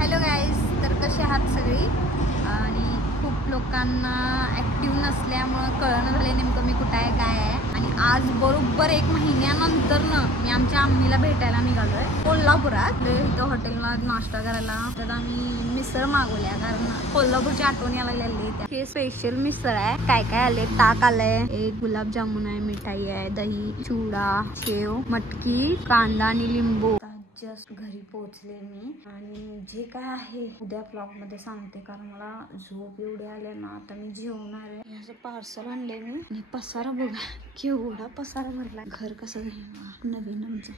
Hello guys, तर कसे आहात सगळी? आणि खूप लोकांना ॲक्टिव्ह नसल्यामुळं कळणं झालं नेमकं मी कुठं आहे काय आहे. आणि आज बरोबर 1 महिन्यानंतरनं मी आमच्या आम्मीला भेटायला निघालो आहे कोल्हापुरात. इथं हॉटेलला नाश्ता करायला तर आम्ही मिसळ मागवल्या, कारण कोल्हापूरची आठवण यायला लागलेली. हे स्पेशल मिसळ आहे. काय काय आले, ताक आलंय, एक गुलाबजामुन आहे, मिठाई आहे, दही, चिवडा, शेव, मटकी, कांदा आणि लिंबू. जस्ट घरी पोहोचले मी आणि जे काय आहे उद्या ब्लॉग मध्ये सांगते, कारण मला झोप एवढी आले ना. आता मी जेवणार आहे. असं पार्सल आणले मी आणि पसारा बघा केवढा पसारा भरला. घर कसं झालं नवीन आमचं.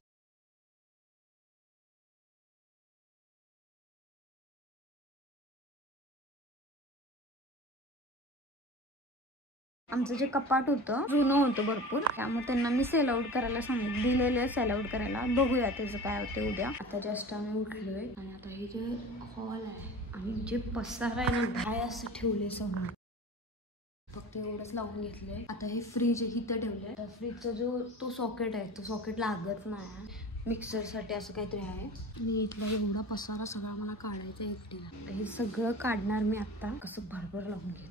आमचं जे कपाट होतं जुनं होतं भरपूर, त्यामुळे त्यांना मी सेल आउट करायला सांगितलं, दिलेलं सेल आउट करायला. बघूया त्याचं काय होते उद्या. आता जस्ट आम्ही उठलोय आणि आता हे जे हॉल आहे आणि जे पसारा आहे ना, काय असं ठेवले समोर. फक्त एवढंच लावून घेतलंय. आता हे फ्रीज इथं ठेवलंय. तर फ्रीजचा जो तो सॉकेट आहे तो सॉकेट लागत नाही. मिक्सर साठी असं काहीतरी आहे. आणि इथला एवढा पसारा सगळा मला काढायचा एकटीला. हे सगळं काढणार मी आता. कसं भरभर लावून घेते.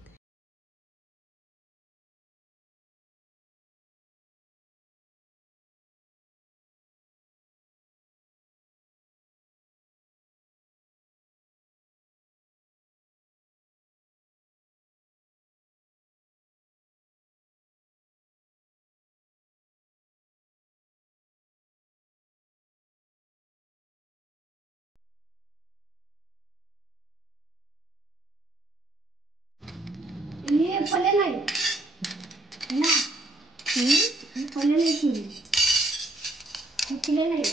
ये पले नाही ना, पले नाही पले नाही.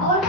और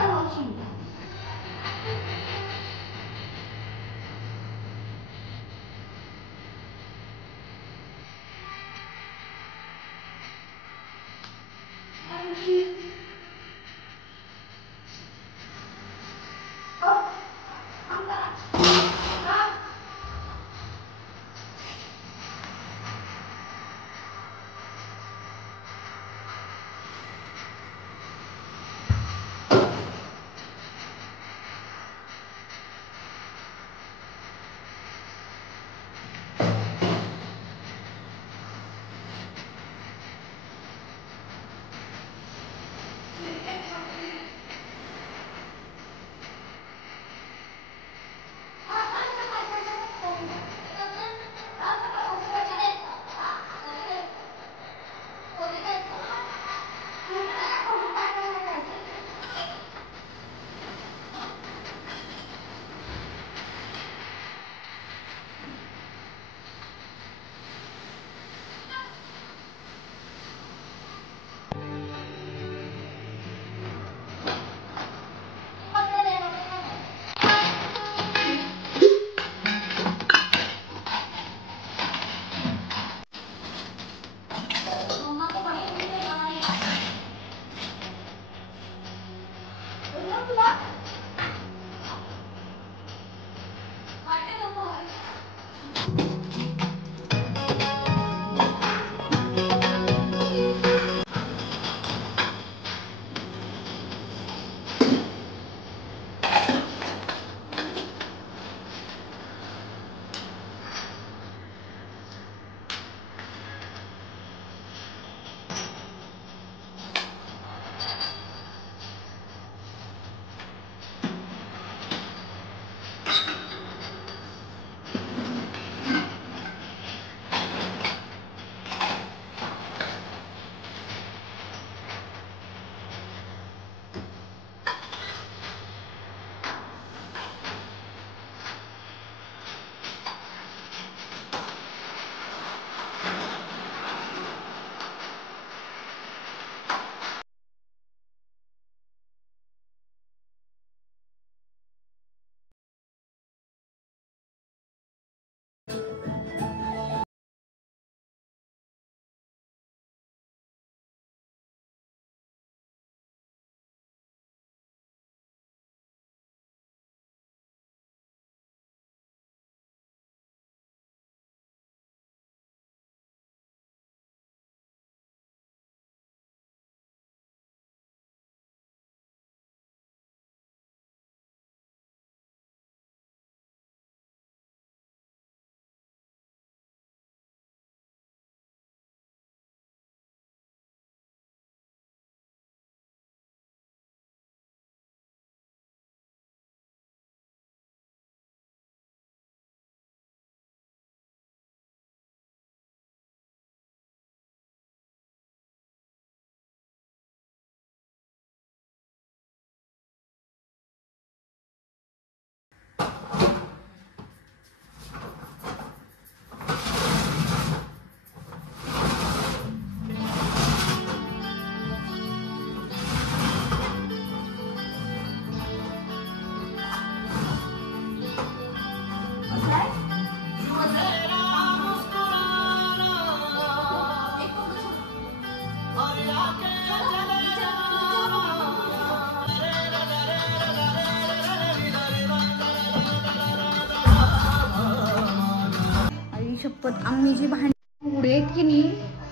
शपथ आम्ही जी भांडी पुढे आहेत की नाही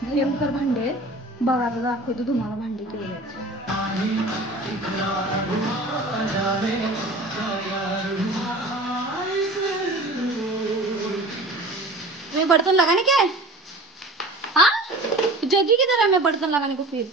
भयंकर भांडे आहेत. बघा आता दाखवतो तुम्हाला भांडी केली मैं बर्तन लगाने क्या है? हाँ जगी किधर है? मैं बर्तन लगाने को फिर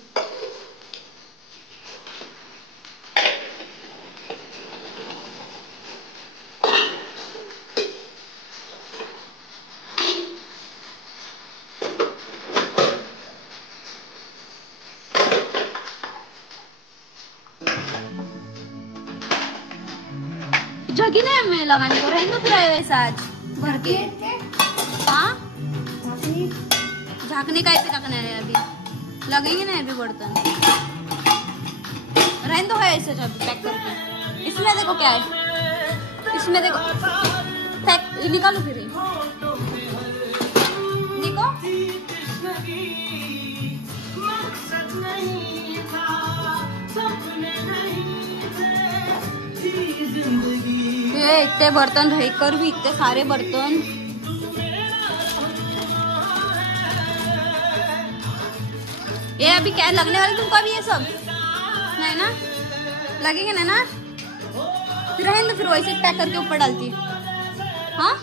जगी नहीं मैं लगाने को रहने फिर आए वैसा आज भर के। हाँ झाकने का पे रखना है अभी लगेंगे ना अभी बर्तन रहने दो है ऐसे जब पैक करके। इसमें देखो क्या है इसमें देखो पैक निकालो फिर देखो ये इतने बर्तन रहकर भी इतने सारे बर्तन। ये अभी क्या लगने वाले तुमको अभी ये सब नहीं ना लगेंगे ना फिर रहें तो फिर वैसे पैक करके ऊपर डालती है। हाँ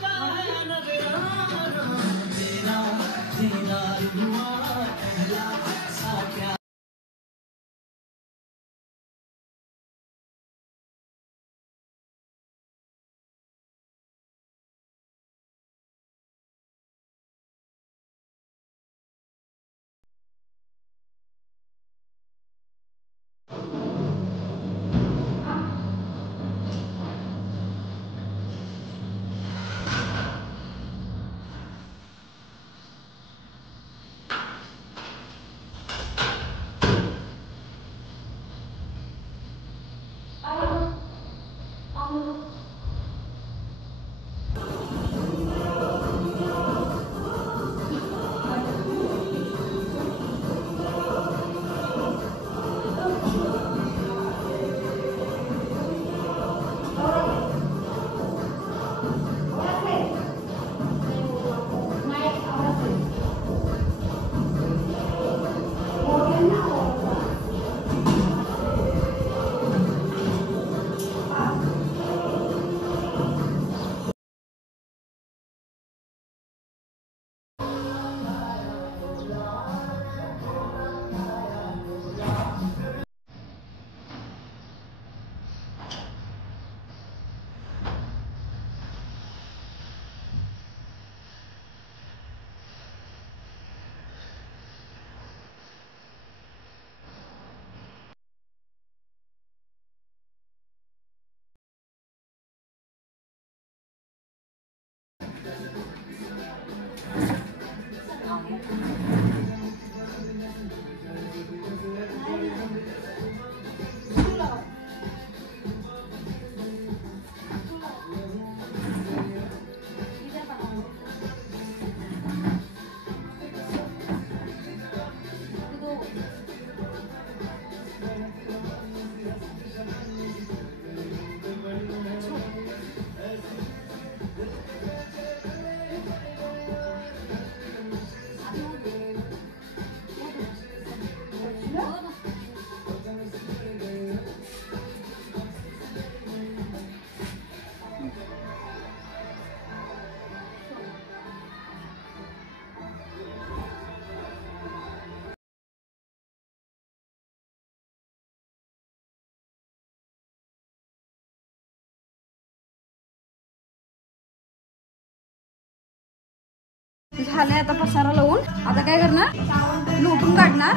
झाले आता पसारा लावून आता काय करणार लोटून काढणार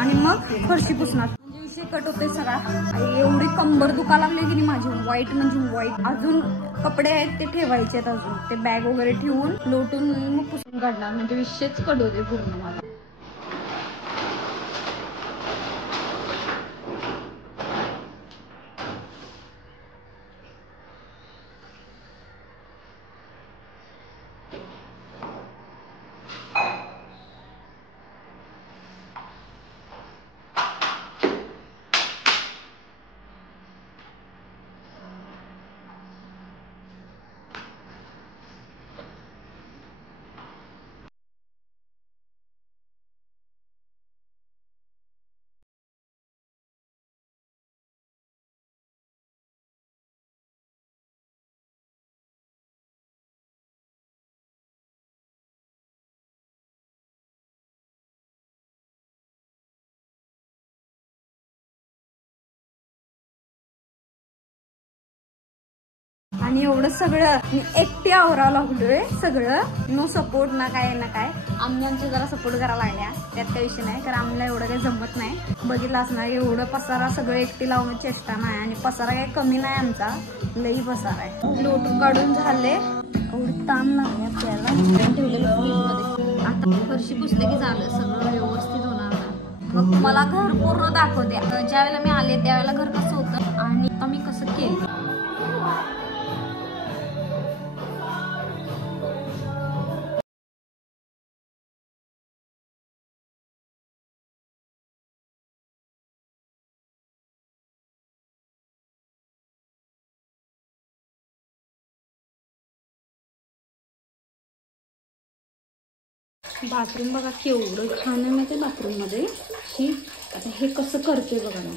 आणि मग फरशी पुसणार म्हणजे विषय कट होते सगळा। एवढी कंबर दुखा लागली की नाही माझी वाईट म्हणजे वाईट। अजून कपडे आहेत ते ठेवायचे आहेत अजून ते बॅग वगैरे ठेवून लोटून मग पुसून काढणार म्हणजे विषयच कट होते पूर्ण मला। आणि एवढं सगळं मी एकटी आवरावं लागलोय सगळं. नो सपोर्ट ना काय ना काय. आमच्या जरा सपोर्ट करायला लागल्या, त्यात काही विषय नाही, कारण आम्हाला एवढं काही जमत नाही. बघितलं असणार एवढं पसारा सगळं एकटी लावून चेष्टा नाही. आणि पसारा काही कमी नाही आमचा, लई पसारा आहे. लोटू काढून झाले, एवढं ताण लागले आपल्याला. ठेवलेलं फ्रीजमध्ये. आता फरशी पुसले की झालं, सगळं व्यवस्थित होणार. मग तुम्हाला घर पूर्ण दाखवते. ज्या वेळेला मी आले त्यावेळेला घर कसं होतं आणि मी कसं केलं. बाथरूम बघा केवढं छान आहे माहिती बाथरूम मध्ये. ही आता हे कसं करते बघा ना,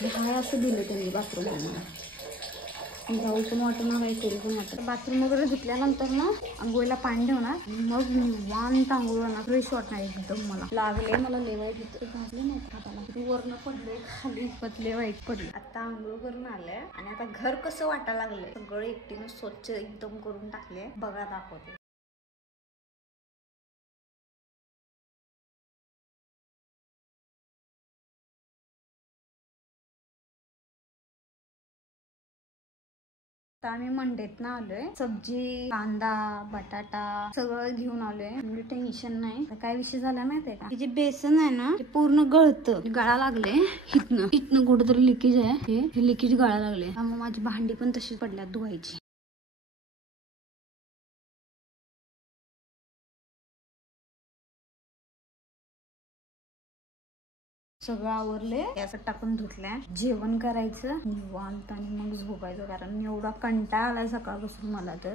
हे हाय असं दिलं त्यांनी बाथरूम मध्ये. जाऊ पण वाटणार काही करू पण वाटत. बाथरूम वगैरे धुतल्यानंतर ना आंघोळीला पाणी ठेवणार, मग निवांत आंघोळ होणार. फ्रेश वाटणार एकदम. मला लागले, मला लय वाईट होतं. घातले नाही हाताला, वरनं पडले खाली, पतले वाईट पडले. आता आंघोळ करून आलंय आणि आता घर कसं वाटायला लागलंय. सगळं एकटीनं स्वच्छ एकदम करून टाकले. बघा दाखवते. आम्ही मंडेत ना आलोय. सब्जी, कांदा, बटाटा सगळं घेऊन आलोय. म्हणजे टेन्शन नाही. काय विषय झाला माहितीये का, जे बेसन आहे ना ते पूर्ण गळतं, गळा लागले. इथनं कुठेतरी लिकेज आहे. हे लिकेज गळा लागले. त्यामुळे माझी भांडी पण तशीच पडल्यात धुवायची. सगळं आवरले, याचं टाकून धुतलंय. जेवण करायचं निवांत आणि मग झोपायचं, कारण एवढा कंटाळा आलाय सकाळपासून मला. तर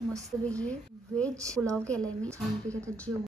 मस्तपैकी व्हेज पुलाव केलाय मी. छानपैकी आता जेवण